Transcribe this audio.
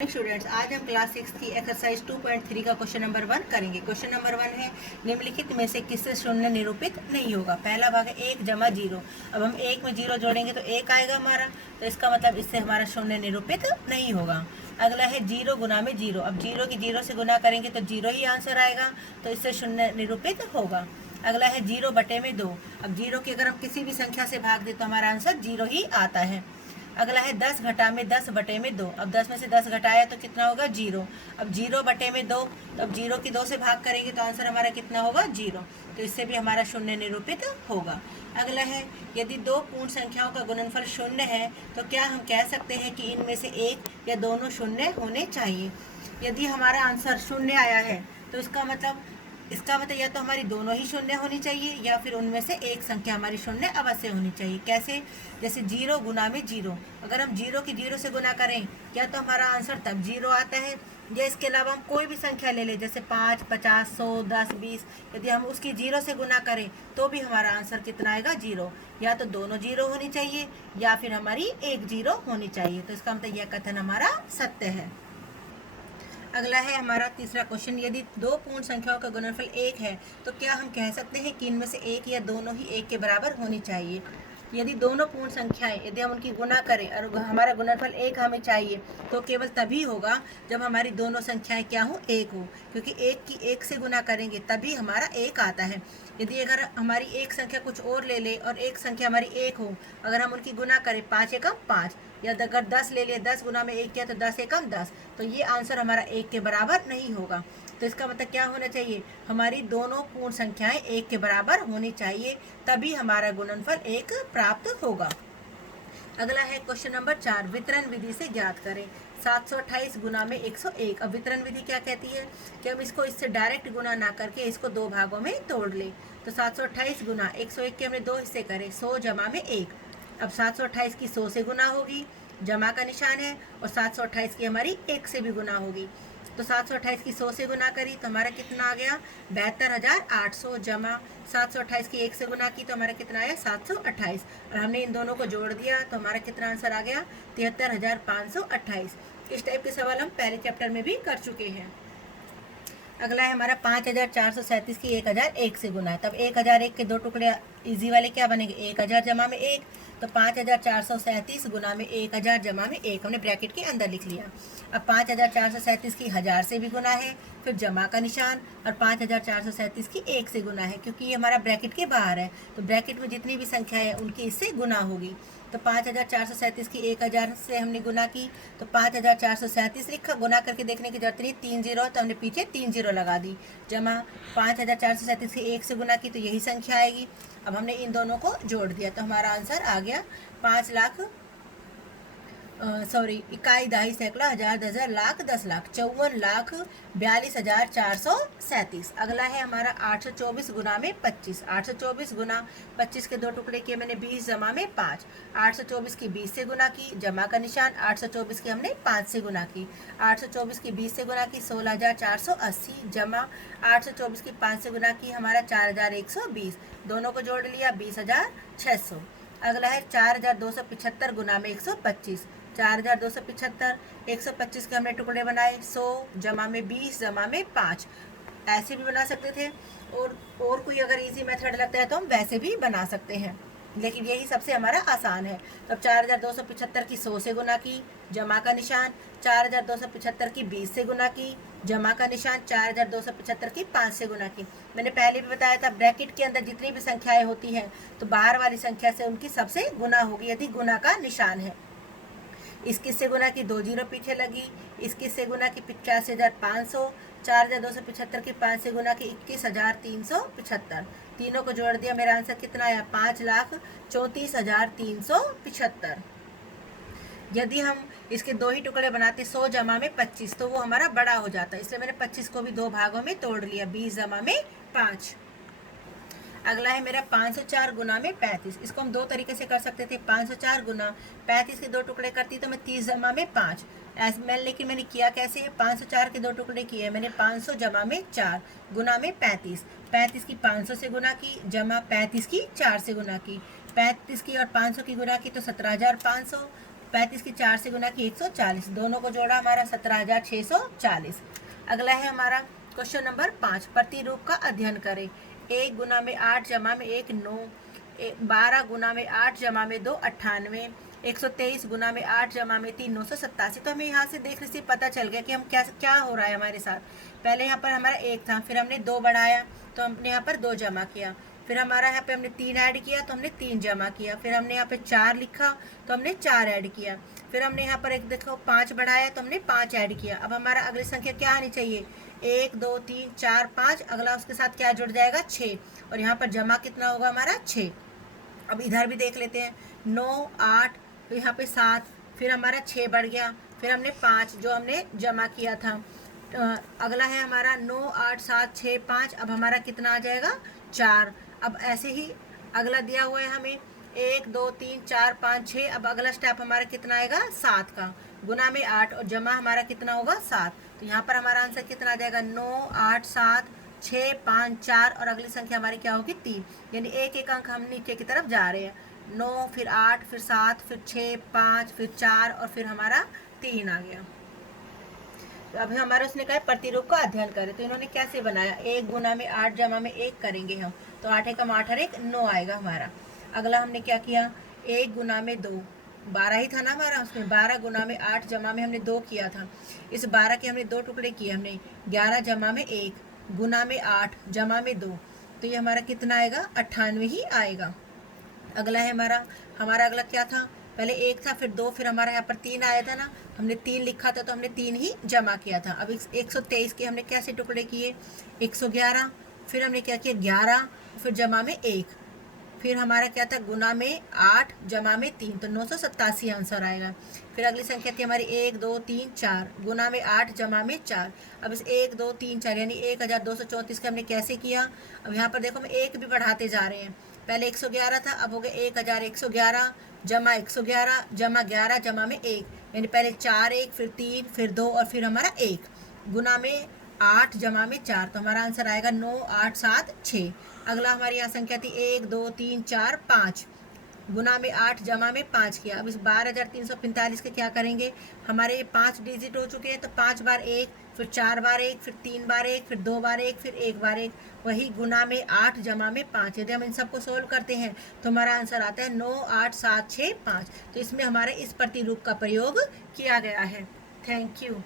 Students, आज हम class 6 की एक्सरसाइज 2.3 का क्वेश्चन नंबर 1 करेंगे। क्वेश्चन नंबर 1 है, निम्नलिखित में से किससे शून्य निरूपित नहीं होगा। पहला भाग है 1 जमा 0। अब हम 1 में 0 जोड़ेंगे तो 1 आएगा हमारा, तो इसका मतलब इससे हमारा शून्य निरूपित नहीं होगा। अगला है 0 गुना में 0। अब 0 की 0 से गुना करेंगे तो 0 ही आंसर आएगा, तो इससे शून्य निरूपित होगा। अगला है 0 बटे में 2। अब 0 की अगर हम किसी भी संख्या से भाग दें तो हमारा आंसर 0 ही आता है। अगला है 10 घटा में 10 बटे में 2। अब 10 में से 10 घटाया तो कितना होगा 0। अब 0 बटे में 2, तो अब 0 की 2 से भाग करेंगे तो आंसर हमारा कितना होगा 0, तो इससे भी हमारा शून्य निरूपित होगा। अगला है, यदि दो पूर्ण संख्याओं का गुणनफल शून्य है तो क्या हम कह सकते हैं कि इनमें से एक या दोनों शून्य होने चाहिए। यदि हमारा आंसर शून्य आया है तो इसका मतलब या तो हमारी दोनों ही शून्य होनी चाहिए या फिर उनमें से एक संख्या हमारी शून्य अवश्य होनी चाहिए। कैसे? जैसे 0 गुना में 0। अगर हम 0 की 0 से गुना करें या तो हमारा आंसर तब 0 आता है, या इसके अलावा हम कोई भी संख्या ले लें जैसे 5, 50, 100, 10, 20, यदि हम उसकी 0 से गुना करें तो भी हमारा आंसर कितना आएगा 0। या तो दोनों 0 होनी चाहिए या फिर हमारी एक 0 होनी चाहिए। तो इसका मतलब यह कथन हमारा सत्य है। अगला है हमारा तीसरा क्वेश्चन, यदि दो पूर्ण संख्याओं का गुणनफल 1 है तो क्या हम कह सकते हैं कि इनमें से एक या दोनों ही 1 के बराबर होनी चाहिए। यदि दोनों पूर्ण संख्याएं यदि हम उनकी गुना करें और हमारा गुणनफल 1 हमें चाहिए तो केवल तभी होगा जब हमारी दोनों संख्याएं क्या हो 1 हो, क्योंकि 1 की 1 से गुना करेंगे तभी हमारा 1 आता है। यदि अगर हमारी एक संख्या कुछ और ले ले और एक संख्या हमारी 1 हो, अगर हम उनकी गुना करें 5 एकम 5, या अगर 10 ले लिया 10 गुना में 1 किया तो 10 एकम 10, तो ये आंसर हमारा 1 के बराबर नहीं होगा। तो इसका मतलब क्या होना चाहिए, हमारी दोनों पूर्ण संख्याएं 1 के बराबर होनी चाहिए, तभी हमारा गुणनफल 1 प्राप्त होगा। अगला है क्वेश्चन नंबर 4, वितरण विधि से ज्ञात करें 728 गुना में 101। अब वितरण विधि क्या कहती है कि हम इसको इससे डायरेक्ट गुना ना करके इसको दो भागों में तोड़ लें। तो 728 गुना 101 के हमने दो हिस्से करे, 100 जमा में 1। अब 728 की 100 से गुना होगी, जमा का निशान है, और 728 की हमारी 1 से भी गुना होगी। तो 728 की 100 से गुना करी तो हमारा कितना आ गया 72,800, जमा 728 की 1 से गुना की तो हमारा कितना आया 728, और हमने इन दोनों को जोड़ दिया तो हमारा कितना आंसर आ गया 73,528। इस टाइप के सवाल हम पहले चैप्टर में भी कर चुके हैं। अगला है हमारा 5,437 की 1,001 से गुना है। तब 1,001 के दो टुकड़े इजी वाले क्या बनेंगे 1,000 जमा में 1, तो 5,437 गुना में 1,000 जमा में 1 हमने ब्रैकेट के अंदर लिख लिया। अब 5,437 की 1000 से भी गुना है, फिर जमा का निशान, और 5,437 की 1 से गुना है, क्योंकि ये हमारा ब्रैकेट के बाहर है तो ब्रैकेट में जितनी भी संख्या है उनकी इससे गुना होगी। तो 5,437 की 1,000 से हमने गुना की तो 5,437 लिखा, गुना करके देखने की जरूरत नहीं, 3 0 तो हमने पीछे 3 0 लगा दी, जमा 5,437 की 1 से गुना की तो यही संख्या आएगी। अब हमने इन दोनों को जोड़ दिया तो हमारा आंसर आ गया इकाई, दहाई, सैकड़ा, हजार, 10,000, लाख, 10 लाख, 54,42,437। अगला है हमारा 824 गुना में 25। 824 गुना 25 के दो टुकड़े किए मैंने 20 जमा में 5। 824 की 20 से गुना की, जमा का निशान, 824 की हमने 5 से गुना की। 824 की 20 से गुना की 16,480, जमा 824 की 5 से गुना की हमारा 4,120, दोनों को जोड़ लिया 20,600। अगला है 4,275 गुना में 125। 4,275, 125 के हमने टुकड़े बनाए 100 जमा में 20 जमा में 5, ऐसे भी बना सकते थे, और कोई अगर इजी मेथड लगता है तो हम वैसे भी बना सकते हैं, लेकिन यही सबसे हमारा आसान है। तो अब 4,275 की 100 से गुना की, जमा का निशान, 4,275 की 20 से गुना की, जमा का निशान, 4,275 की 5 से गुना की। मैंने पहले भी बताया था ब्रैकेट के अंदर जितनी भी संख्याएं होती हैं तो बाहर वाली संख्या से उनकी सबसे गुना होगी यदि गुना का निशान है। इसकी से गुना की 2 0 पीछे लगी, इसकी से गुना की 85,500, 4,275 की 5 से गुना की 21,375, तीनों को जोड़ दिया, मेरा आंसर कितना आया 5,34,375। यदि हम इसके दो ही टुकड़े बनाते 100 जमा में 25 तो वो हमारा बड़ा हो जाता, इसलिए मैंने 25 को भी दो भागों में तोड़ लिया, 20 जमा में 5। अगला है मेरा 504 गुना में 35। इसको हम दो तरीके से कर सकते थे, 504 गुना 35 के दो टुकड़े करती तो मैं 30 जमा में 5 ऐसे लेकिन मैंने किया कैसे, 504 के दो टुकड़े किए मैंने 500 जमा में 4 गुना में 35। 35 की 500 से गुना की, जमा 35 की 4 से गुना की, 35 की और 500 की गुना की तो 17,500, 35 की 4 से गुना की 140, दोनों को जोड़ा हमारा 17,640। अगला है हमारा क्वेश्चन नंबर 5, प्रतिरूप का अध्ययन करें। 1 गुना में 8 जमा में 1 9, 12 गुना में 8 जमा में 2 98, 123 गुना में 8 जमा में 3 987। तो हमें यहाँ से देखने से पता चल गया कि हम क्या क्या हो रहा है हमारे साथ। पहले यहाँ पर हमारा 1 था, फिर हमने 2 बढ़ाया तो हमने यहाँ पर 2 जमा किया, फिर हमारा यहाँ पे हमने 3 ऐड किया तो हमने 3 जमा किया, फिर हमने यहाँ पे 4 लिखा तो हमने 4 ऐड किया, फिर हमने यहाँ पर एक देखो 5 बढ़ाया तो हमने 5 ऐड किया। अब हमारा अगली संख्या क्या आनी चाहिए, 1 2 3 4 5, अगला उसके साथ क्या जुड़ जाएगा 6, और यहाँ पर जमा कितना होगा हमारा 6। अब इधर भी देख लेते हैं, 9 8, फिर यहाँ पे 7, फिर हमारा 6 बढ़ गया, फिर हमने 5 जो हमने जमा किया था। अगला है हमारा 9 8 7 6 5, अब हमारा कितना आ जाएगा 4। अब ऐसे ही अगला दिया हुआ है हमें 1 2 3 4 5 6, अब अगला स्टेप हमारा कितना आएगा 7 का, गुना में 8 और जमा हमारा कितना होगा 7। तो यहाँ पर हमारा आंसर कितना आ जाएगा 9 8 7 6 5 4, और अगली संख्या हमारी क्या होगी 3, यानी एक एक अंक हम नीचे की तरफ जा रहे हैं। 9 फिर 8 फिर 7 फिर 6 5 फिर 4 और फिर हमारा 3 आ गया। तो अभी हमारा उसने कहा प्रतिरूप का अध्ययन करें, तो इन्होंने कैसे बनाया, 1 गुना में 8 जमा में 1 करेंगे हम, तो 8 एकम 8 और 1 9 आएगा हमारा। अगला हमने क्या किया, 1 गुना में 2, 12 ही था ना हमारा, उसमें 12 गुना में 8 जमा में हमने 2 किया था, इस 12 के हमने 2 टुकड़े किए, हमने 11 जमा में 1 गुना में 8 जमा में 2, तो ये हमारा कितना आएगा 98 ही आएगा। अगला है हमारा अगला क्या था, पहले 1 था फिर 2, फिर हमारा यहाँ पर 3 आया था ना, हमने 3 लिखा था तो हमने 3 ही जमा किया था। अब 123 के हमने कैसे टुकड़े किए, 111, फिर हमने क्या किया 11, फिर जमा में 1, फिर हमारा क्या था गुना में 8 जमा में 3, तो 987 आंसर आएगा। फिर अगली संख्या थी हमारी 1 2 3 4, गुना में 8 जमा में 4। अब इस 1 2 3 4 यानी 1234 का हमने कैसे किया, अब यहाँ पर देखो हम 1 भी बढ़ाते जा रहे हैं, पहले 111 था, अब हो गया 1111 जमा 111 जमा 11 जमा में 1, यानी पहले 4 1 फिर 3 फिर 2 और फिर हमारा 1, गुना में 8 जमा में 4, तो हमारा आंसर आएगा 9 8 7 6। अगला हमारी यहाँ संख्या थी 1 2 3 4 5, गुना में 8 जमा में 5 किया। अब इस 12,345 के क्या करेंगे, हमारे ये 5 डिजिट हो चुके हैं, तो 5 बार 1 फिर 4 बार 1 फिर 3 बार 1 फिर 2 बार 1 फिर 1 बार 1, वही गुना में 8 जमा में 5। यदि हम इन सबको सोल्व करते हैं तो हमारा आंसर आता है 9 8 7 6 5। तो इसमें हमारे इस प्रतिरूप का प्रयोग किया गया है। Thank you.